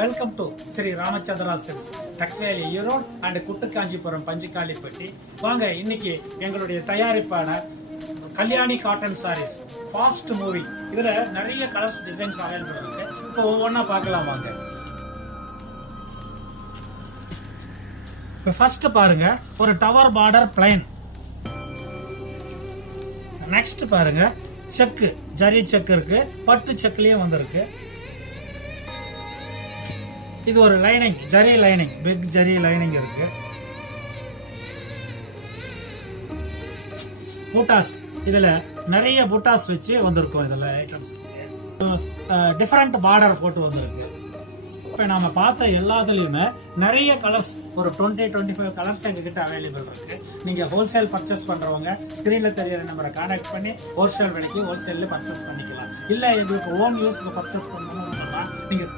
Welcome to Sri Ramachandra silks, டக்ஸ்வேலி Erode and குட்டுக்காஞ்சிபுரம் பஞ்சுக்காளிப்பட்டி. வாங்க, இன்னைக்கு எங்களுடைய தயாரிப்பான Kalyani cotton sarees fast moving. இதுல நிறைய கலர்ஸ் டிசைன்ஸ் அவைலபிள் இருக்கு. இப்போ ஒவ்வொன்றா பார்க்கலாம் வாங்க. இப்போ ஃபர்ஸ்ட் பாருங்க, ஒரு டவர் பார்டர் பிளைன். நெக்ஸ்ட் பாருங்க, செக்கு ஜரி செக்கு இருக்கு, பட்டு செக்குலயும் வந்திருக்கு. இது ஒரு lining, zari lining, big zari lining இருக்கு. பூட்டாஸ், இதுல நிறைய பூட்டாஸ் வச்சு வந்திருக்கும். இதுல ஐட்டம்ஸ் டிஃபரெண்ட் பார்டர் போட்டு வந்திருக்கு. இப்போ நாம பார்த்த எல்லாத்துலயுமே நிறைய கலர்ஸ், ஒரு 20-25 கலர்ஸ் எங்ககிட்ட அவைலபிள் இருக்கு. நீங்க ஹோல்சேல் பர்ச்சேஸ் பண்றவங்க ஸ்கிரீன்ல தெரியற நம்பரை கான்டாக்ட் பண்ணி ஹோல்சேல் விலைக்கு ஹோல்சேல்ல பர்ச்சேஸ் பண்ணிக்கலாம். இல்ல எங்களுக்கு ஓன் யூஸ்க்கு பர்ச்சேஸ் பண்ணணும்னு சொன்னா நீங்க